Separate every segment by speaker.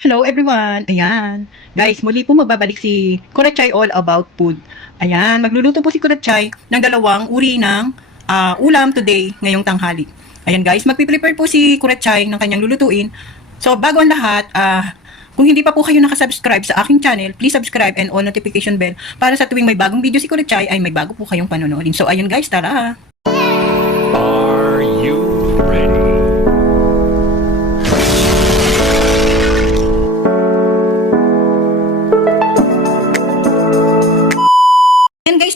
Speaker 1: Hello everyone! Ayan. Guys, muli po magbabalik si Kurachay All About Food. Ayan, magluluto po si Kurachay ng dalawang uri ng ah, ulam today, ngayong tanghali. Ayan guys, magpiprepare po si Kurachay ng kanyang lulutuin. So, bago ang lahat, ah, kung hindi pa po kayo nakasubscribe sa aking channel, please subscribe and on notification bell para sa tuwing may bagong video si Kurachay ay may bago po kayong panonoodin. So, ayun guys, tara!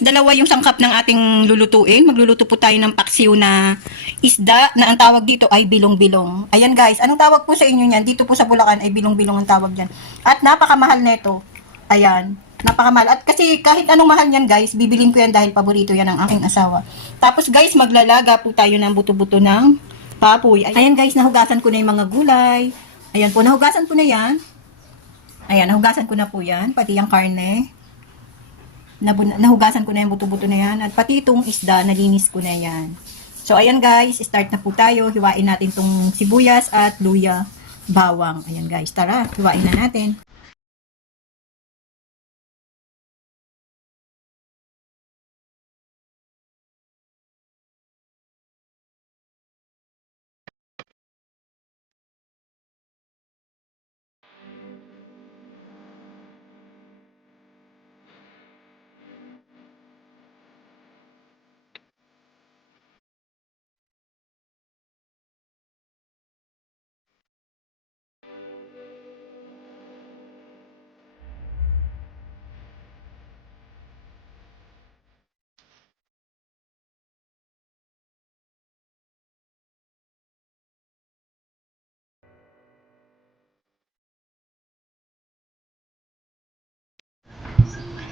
Speaker 1: Dalawa yung sangkap ng ating lulutuin. Magluluto po tayo ng paksiw na isda na ang tawag dito ay bilong-bilong. Ayan guys, anong tawag po sa inyo niyan? Dito po sa Bulacan ay bilong-bilong ang tawag diyan. At napakamahal nito. Ayan, napakamahal. At kasi kahit anong mahal niyan guys, bibilin ko yan dahil paborito yan ng aking asawa. Tapos guys, maglalaga po tayo ng buto-buto ng papoy. Ayan guys, nahugasan ko na yung mga gulay. Ayan po, nahugasan ko na yan. Ayan, nahugasan ko na po yan, pati yung karne nahugasan ko na yung buto-buto na yan. At pati itong isda, nalinis ko na yan. So, ayan guys, start na po tayo. Hiwain natin itong sibuyas at luya, bawang. Ayan guys, tara, hiwain na natin.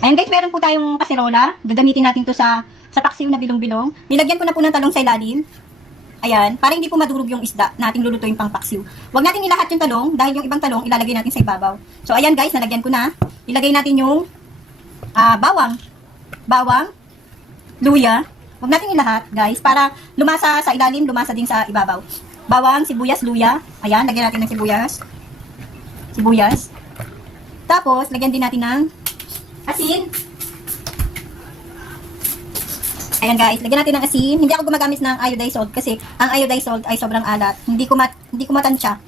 Speaker 1: Ayan guys, meron po tayong kaserola. Gagamitin natin to sa sa paksiw na bilong-bilong. Nilagyan ko na po ng talong sa ilalim. Ayan, para hindi po madurog yung isda na ating lulutuin pang paksiw. Huwag natin ilahat yung talong dahil yung ibang talong ilalagay natin sa ibabaw. So ayan guys, nalagyan ko na. Ilagay natin yung ah, bawang. Bawang, luya. Huwag natin ilahat guys para lumasa sa ilalim, lumasa din sa ibabaw. Bawang, sibuyas, luya. Ayan, lagyan natin ng sibuyas. Sibuyas. Tapos, lagyan din natin ng asin. Ayan guys, lagyan natin ng asin. Hindi ako gumagamit ng iodized salt kasi ang iodized salt ay sobrang alat. Hindi ko mat hindi ko matansya.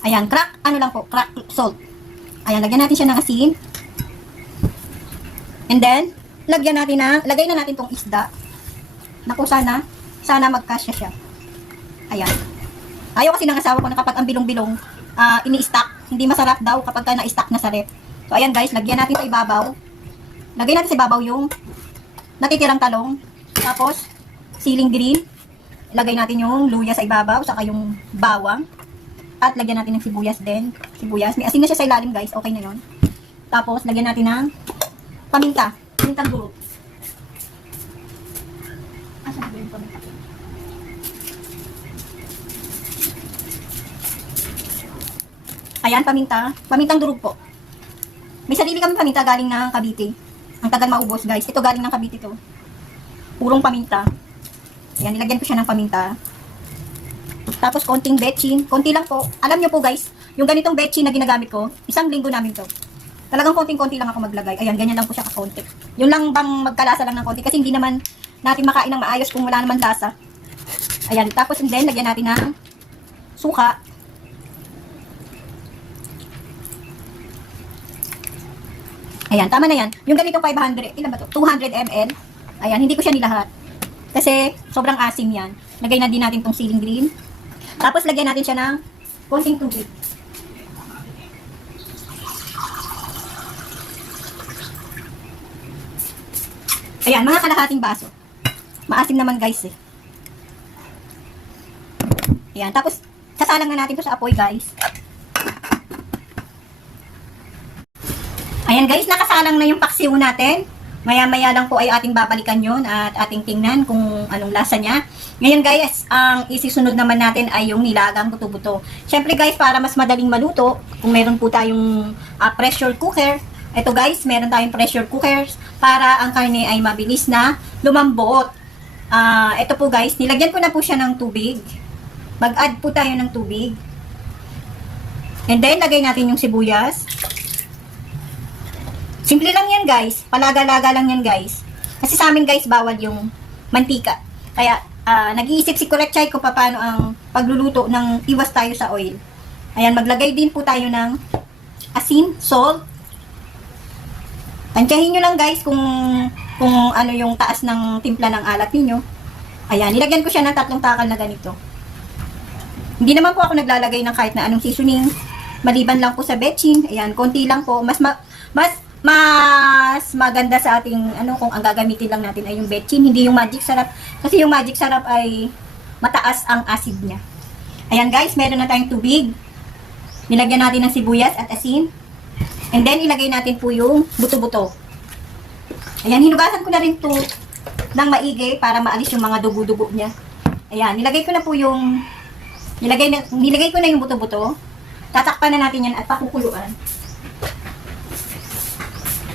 Speaker 1: Ayan, crack ano lang po, crack salt. Ayan, lagyan natin siya ng asin. And then, lagyan natin na, lagay na natin tong isda. Naku, sana, sana magkasya siya. Ayan. Ayaw kasi ng asawa ko na kapag ang bilong-bilong ah, ini-stack, hindi masarap daw kapag ka na-stack na sa rep. So, ayan guys, lagyan natin sa ibabaw. Lagay natin sa ibabaw yung natitirang talong. Tapos, siling green. Lagay natin yung luya sa ibabaw, saka yung bawang. At lagyan natin ng sibuyas din. Sibuyas. May asin na siya sa ilalim guys, okay na yon. Tapos, lagyan natin ng paminta. Pamintang durot. Asan ba yung paminta? Ayan, paminta. Pamintang durog po. May sarili kami paminta galing ng Cavite. Ang tagal maubos, guys. Ito galing ng Cavite to. Purong paminta. Ayan, nilagyan ko siya ng paminta. Tapos, konting betchin. Konti lang po. Alam nyo po, guys, yung ganitong betchin na ginagamit ko, isang linggo namin to. Talagang konting-konti lang ako maglagay. Ayan, ganyan lang po siya kakonti. Yun lang bang magkalasa lang ng konti. Kasi hindi naman natin makain ng maayos kung wala naman lasa. Ayan, tapos and then, lagyan natin ng suka. Ayan, tama na yan. Yung ganitong 500, ilan ba to? 200 ml. Ayan, hindi ko siya nilahat. Kasi sobrang asim yan. Lagay na din natin tong ceiling green. Tapos lagyan natin siya ng konting tubig. Ayan, mga kalahating baso. Maasim naman guys eh. Ayan, tapos sasalang na natin to sa apoy guys. Ayan guys, nakasalang na yung paksiw natin. Maya-maya lang po ay ating babalikan yon at ating tingnan kung anong lasa niya. Ngayon guys, ang isisunod naman natin ay yung nilagang buto-buto. Siyempre guys, para mas madaling maluto, kung meron po tayong ah, pressure cooker, ito guys, meron tayong pressure cookers para ang karne ay mabilis na lumambot. Ah, ito po guys, nilagyan ko na po siya ng tubig. Mag-add po tayo ng tubig. And then, lagay natin yung sibuyas. Simple lang yan, guys. Palaga-laga lang yan, guys. Kasi sa amin, guys, bawal yung mantika. Kaya, ah, nag-iisip si Kuretchay ko paano ang pagluluto ng iwas tayo sa oil. Ayan, maglagay din po tayo ng asin, salt. Tansyahin nyo lang, guys, kung kung ano yung taas ng timpla ng alat ninyo. Ayan, nilagyan ko siya ng tatlong takal na ganito. Hindi naman po ako naglalagay ng kahit na anong seasoning. Maliban lang po sa betchin. Ayan, konti lang po. Mas ma- mas mas maganda sa ating ano kung ang gagamitin lang natin ay yung betchin, hindi yung magic sarap. Kasi yung magic sarap ay mataas ang acid niya. Ayan guys, meron na tayong tubig. Nilagyan natin ng sibuyas at asin. And then ilagay natin po yung buto-buto. Ayan, hinugasan ko na rin to ng maigi para maalis yung mga dugo-dugo niya. Ayan, nilagay ko na po yung nilagay na nilagay ko na yung buto-buto. Tatakpan na natin yan at pakukuluan.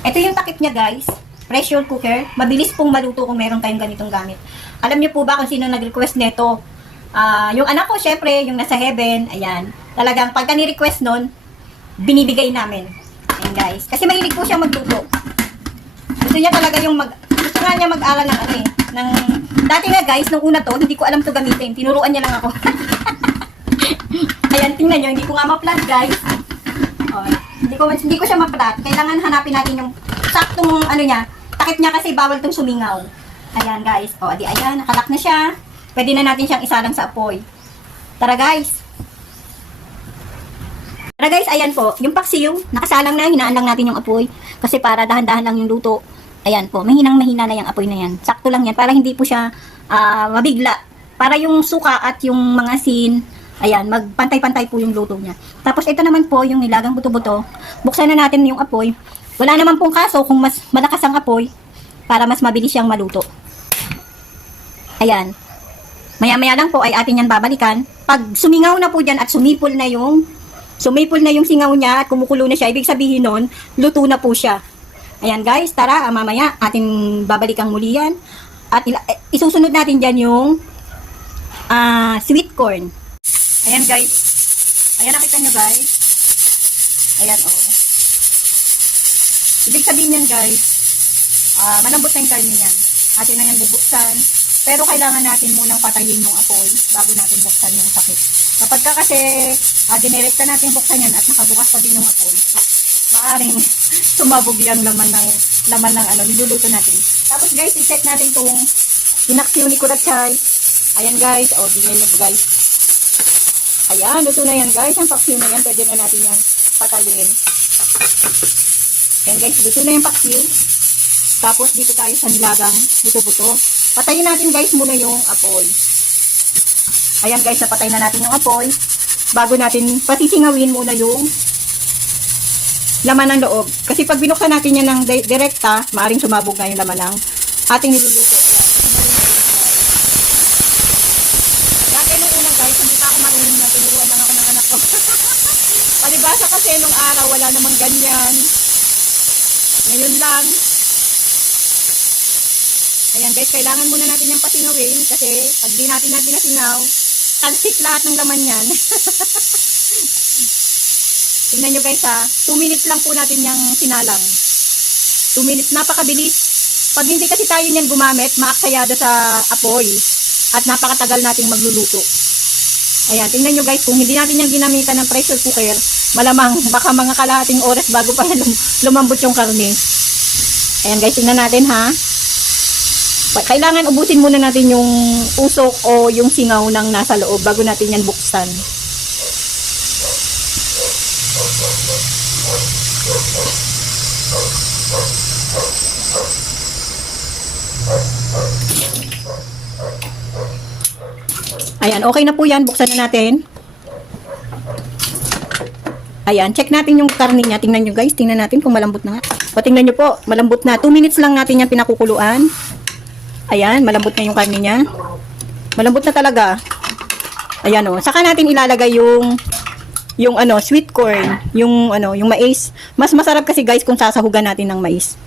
Speaker 1: Ito yung takip niya guys. Pressure cooker. Mabilis pong maluto kung meron kayong ganitong gamit. Alam niyo po ba kung sino nag-request nito? Ah, yung anak ko, syempre, yung nasa heaven, ayan. Talagang pagka ni-request nun, binibigay namin. Ayan guys. Kasi mahilig po siya magluto. Gusto niya talaga yung mag... Gusto nga niya mag-aral ng ano eh. Ng, dati nga guys, nung una to, hindi ko alam to gamitin. Tinuruan niya lang ako. Ayan, tingnan niyo, hindi ko nga ma-plug guys. Hindi ko hindi ko siya ma-plug. Kailangan hanapin natin yung saktong ano niya. Takip niya kasi bawal tong sumingaw. Ayan guys. O, adi ayan, nakalak na siya. Pwede na natin siyang isalang sa apoy. Tara guys. Tara guys, ayan po. Yung paksiw, nakasalang na, hinaan lang natin yung apoy. Kasi para dahan-dahan lang yung luto. Ayan po, mahinang mahina na yung apoy na yan. Sakto lang yan, para hindi po siya ah, mabigla. Para yung suka at yung mga sin, ayan, magpantay-pantay po yung luto niya. Tapos ito naman po, yung nilagang buto-buto. Buksan na natin yung apoy. Wala naman pong kaso kung mas malakas ang apoy para mas mabilis siyang maluto. Ayan. Maya-maya lang po ay atin yan babalikan. Pag sumingaw na po dyan at sumipol na yung sumipol na yung singaw niya at kumukulo na siya, ibig sabihin nun, luto na po siya. Ayan guys, tara, ah, mamaya atin babalikan muli yan. At eh, isusunod natin dyan yung ah sweet corn. Ayan guys. Ayan, nakita nyo guys. Ayan, oh. Ibig sabihin yan guys, ah malambot na yung karne niyan. Atin na yan bubuksan. Pero kailangan natin munang patayin yung apoy bago natin buksan yung sakit. Kapag ka kasi uh, dinirekta natin buksan yan at nakabukas pa din yung apoy, maaring sumabog yung laman ng laman ng ano, niluluto natin. Tapos guys, i-check natin itong pinaksiw ni Kurachay. Ayan guys, o, oh, nyo guys. Ayan, luto na yan guys. Ang paksiw na yan, pwede na natin yan patayin. Ayan guys, luto na yung paksiw. Tapos dito tayo sa nilagang buto-buto. Patayin natin guys muna yung apoy. Ayan guys, napatay na natin yung apoy. Bago natin pasisingawin muna yung laman ng loob. Kasi pag binuksan natin yan ng di- direkta, maaring sumabog na yung laman ng ating niluluto. Ayan. Dati nung una guys, hindi pa ako marunong na tinuruan lang ako ng anak ko. Palibasa kasi nung araw, wala namang ganyan. Ngayon lang, Ayan guys, kailangan muna natin yung pasingawin kasi pag di natin natin nasingaw, talsik lahat ng laman yan. Tingnan nyo guys ha, 2 minutes lang po natin yung sinalang. 2 minutes, napakabilis. Pag hindi kasi tayo niyan gumamit, maaksayado sa apoy at napakatagal nating magluluto. Ayan, tingnan nyo guys, kung hindi natin yung ginamitan ng pressure cooker, malamang baka mga kalahating oras bago pa lum- lumambot yung karne. Ayan guys, tingnan natin ha. Kailangan ubusin muna natin yung usok o yung singaw ng nasa loob bago natin yan buksan. Ayan, okay na po yan. Buksan na natin. Ayan, check natin yung karne niya. Tingnan nyo guys, tingnan natin kung malambot na nga. O tingnan nyo po, malambot na. 2 minutes lang natin yan pinakukuluan. Ayan, malambot na yung karne niya. Malambot na talaga. Ayan o. Saka natin ilalagay yung yung ano, sweet corn, yung ano, yung mais. Mas masarap kasi guys kung sasahugan natin ng mais.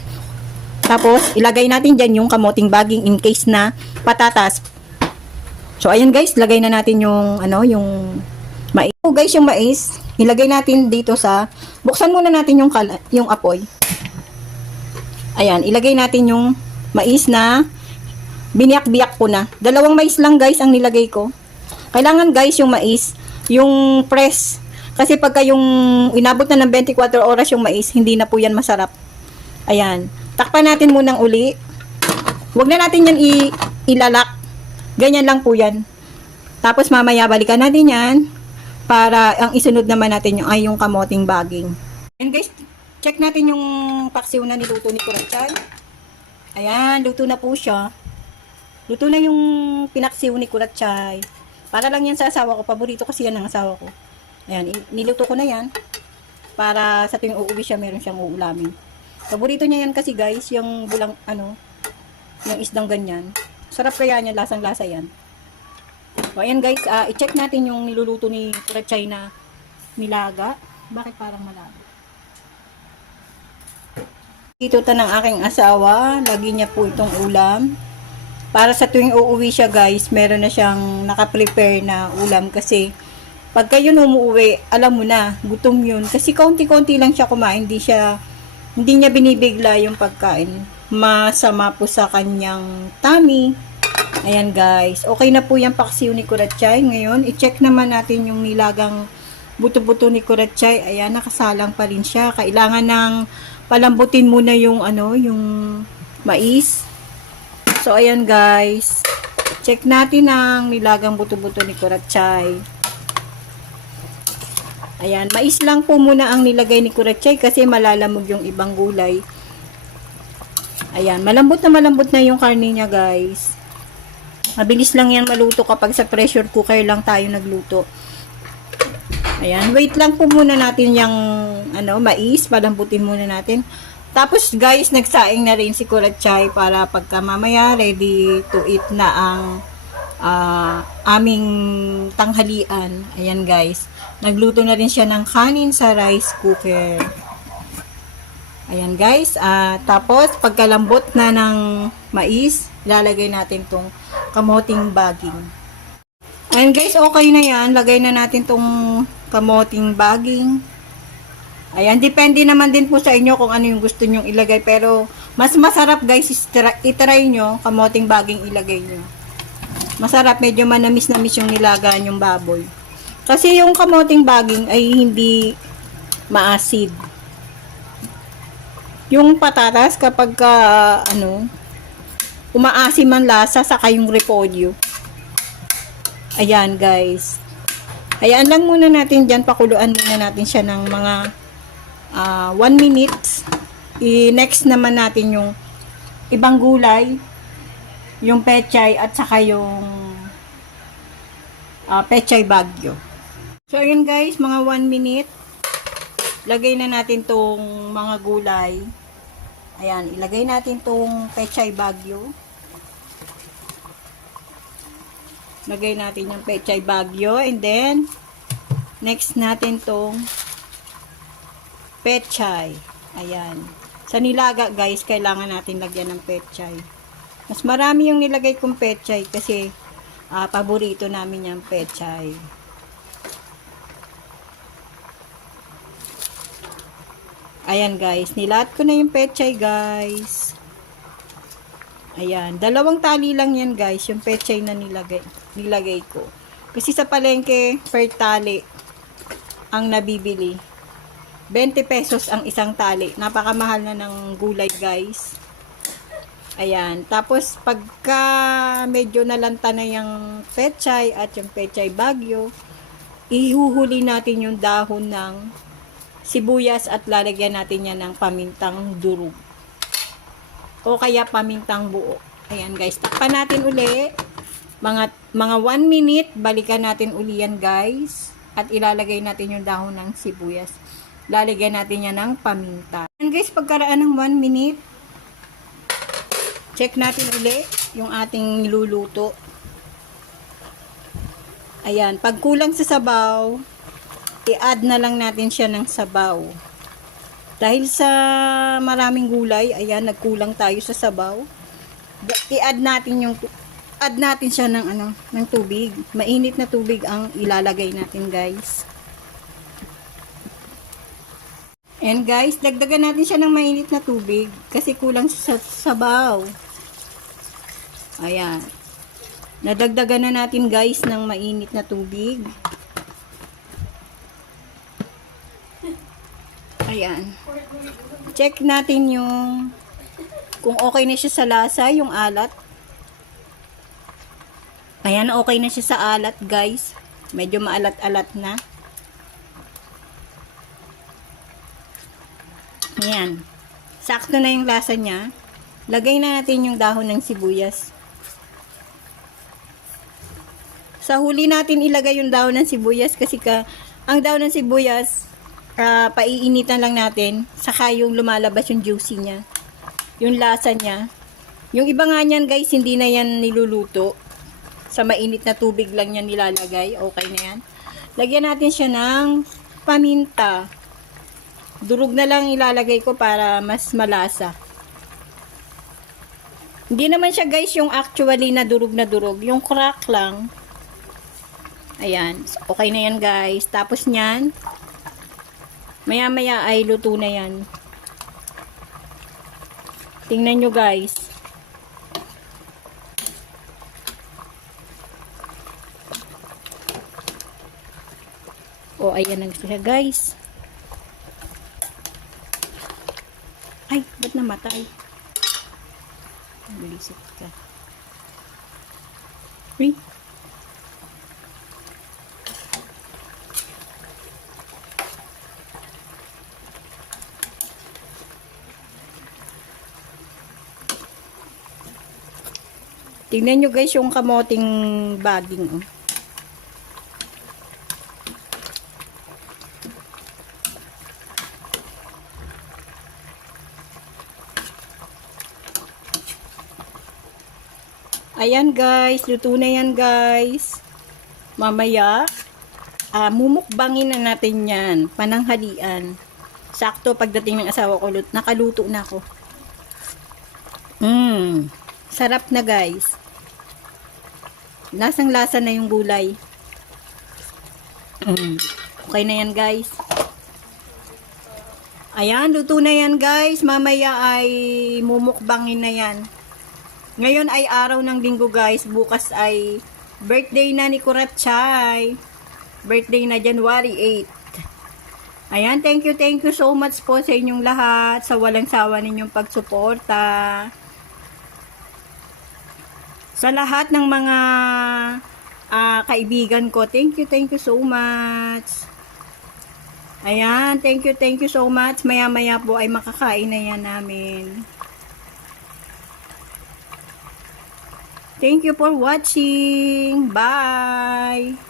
Speaker 1: Tapos, ilagay natin dyan yung kamoting baging in case na patatas. So, ayan guys, lagay na natin yung ano, yung mais. So guys, yung mais, ilagay natin dito sa, buksan muna natin yung, kala, yung apoy. Ayan, ilagay natin yung mais na biniyak-biyak ko na. Dalawang mais lang guys ang nilagay ko. Kailangan guys yung mais, yung press. Kasi pagka yung inabot na ng 24 oras yung mais, hindi na po yan masarap. Ayan. Takpan natin munang uli. Huwag na natin yan ilalak. Ganyan lang po yan. Tapos mamaya balikan natin yan para ang isunod naman natin yung ay yung kamoting baging. And guys, check natin yung paksiw na niluto ni Kurachay. Ayan, luto na po siya. Luto na yung pinaksiw ni Kurachay. Para lang yan sa asawa ko. Paborito kasi yan ng asawa ko. Ayan, niluto ko na yan. Para sa tuwing uuwi siya, meron siyang uulamin. Paborito niya yan kasi guys, yung bulang, ano, yung isdang ganyan. Sarap kaya niya, lasang-lasa yan. So, ayan guys, ah, i-check natin yung niluluto ni Kurachay na nilaga. Bakit parang malabo? Ito ta ng aking asawa. Lagi niya po itong ulam. Para sa tuwing uuwi siya guys, meron na siyang nakaprepare na ulam kasi pagka yun umuwi, alam mo na, gutom yun. Kasi kaunti-kaunti lang siya kumain, hindi siya, hindi niya binibigla yung pagkain. Masama po sa kanyang tummy. Ayan guys, okay na po yung paksiw ni Kurachay. Ngayon, i-check naman natin yung nilagang buto-buto ni Kurachay. Ayan, nakasalang pa rin siya. Kailangan ng palambutin muna yung ano, yung mais. So, ayan guys. Check natin ang nilagang buto-buto ni Kurachay. Ayan, mais lang po muna ang nilagay ni Kurachay kasi malalamog yung ibang gulay. Ayan, malambot na malambot na yung karne niya guys. Mabilis lang yan maluto kapag sa pressure cooker lang tayo nagluto. Ayan, wait lang po muna natin yung ano, mais, palambutin muna natin. Tapos guys, nagsaing na rin si Kurachay para pagka mamaya ready to eat na ang ah, aming tanghalian. Ayan guys, nagluto na rin siya ng kanin sa rice cooker. Ayan guys, ah, tapos pagkalambot na ng mais, lalagay natin tong kamoting baging. Ayan guys, okay na yan. Lagay na natin tong kamoting baging. Ayan, depende naman din po sa inyo kung ano yung gusto nyong ilagay. Pero, mas masarap guys, itry nyo, kamoting baging ilagay nyo. Masarap, medyo manamis-namis yung nilagaan yung baboy. Kasi yung kamoting baging ay hindi maasid. Yung patatas kapag ka, ano, umaasim ang lasa, saka yung repolyo. Ayan, guys. Hayaan lang muna natin dyan, pakuluan muna natin siya ng mga 1 minute. I-next naman natin yung ibang gulay, yung pechay at saka yung ah, pechay bagyo. So, ayun guys, mga 1 minute. Lagay na natin tong mga gulay. Ayan, ilagay natin tong pechay bagyo. Lagay natin yung pechay bagyo and then next natin tong pechay. Ayan. Sa nilaga guys, kailangan natin lagyan ng pechay. Mas marami yung nilagay kong pechay kasi ah, paborito namin yung pechay. Ayan guys, nilat ko na yung pechay guys. Ayan, dalawang tali lang yan guys, yung pechay na nilagay, nilagay ko. Kasi sa palengke, per tali ang nabibili. 20 pesos ang isang tali. Napakamahal na ng gulay guys. Ayan, tapos pagka medyo nalanta na yung pechay at yung pechay bagyo, ihuhuli natin yung dahon ng sibuyas at lalagyan natin yan ng pamintang durog o kaya pamintang buo. Ayan guys, takpan natin uli. Mga, mga 1 minute, balikan natin uli yan guys. At ilalagay natin yung dahon ng sibuyas. Lalagyan natin yan ng paminta. Ayan guys, pagkaraan ng 1 minute, check natin uli yung ating niluluto. Ayan, pag kulang sa sabaw, i-add na lang natin siya ng sabaw. Dahil sa maraming gulay, ayan, nagkulang tayo sa sabaw. I-add natin yung add natin siya ng ano, ng tubig. Mainit na tubig ang ilalagay natin, guys. And guys, dagdagan natin siya ng mainit na tubig kasi kulang sa sabaw. Ayan. Nadagdagan na natin guys ng mainit na tubig. Ayan. Check natin yung kung okay na siya sa lasa, yung alat. Ayan, okay na siya sa alat guys. Medyo maalat-alat na. Ayan. Sakto na yung lasa niya. Lagay na natin yung dahon ng sibuyas. Sa huli natin ilagay yung dahon ng sibuyas kasi ka, ang dahon ng sibuyas, ah, paiinitan lang natin. Saka yung lumalabas yung juicy niya. Yung lasa niya. Yung iba nga niyan guys, hindi na yan niluluto. Sa mainit na tubig lang yan nilalagay. Okay na yan. Lagyan natin siya ng paminta. Durog na lang ilalagay ko para mas malasa. Hindi naman siya guys yung actually na durog na durog. Yung crack lang. Ayan. Okay na yan guys. Tapos nyan, maya maya ay luto na yan. Tingnan nyo guys. O, ayan na siya guys. Ay, ba't namatay? Bilisip ka. Uy. Tingnan nyo guys yung kamoting baging. Oh. Ayan guys, luto na yan guys. Mamaya, ah, mumukbangin na natin yan. Pananghalian. Sakto pagdating ng asawa ko, lut- nakaluto na ako. Mmm, sarap na guys. Lasang lasa na yung gulay. Mm, okay na yan guys. Ayan, luto na yan guys. Mamaya ay mumukbangin na yan. Ngayon ay araw ng linggo guys. Bukas ay birthday na ni Kuratchay. Birthday na January 8. Ayan, thank you, thank you so much po sa inyong lahat. Sa walang sawa ninyong pagsuporta. Sa lahat ng mga ah, kaibigan ko, thank you, thank you so much. Ayan, thank you, thank you so much. Maya-maya po ay makakain na yan namin. Thank you for watching. Bye!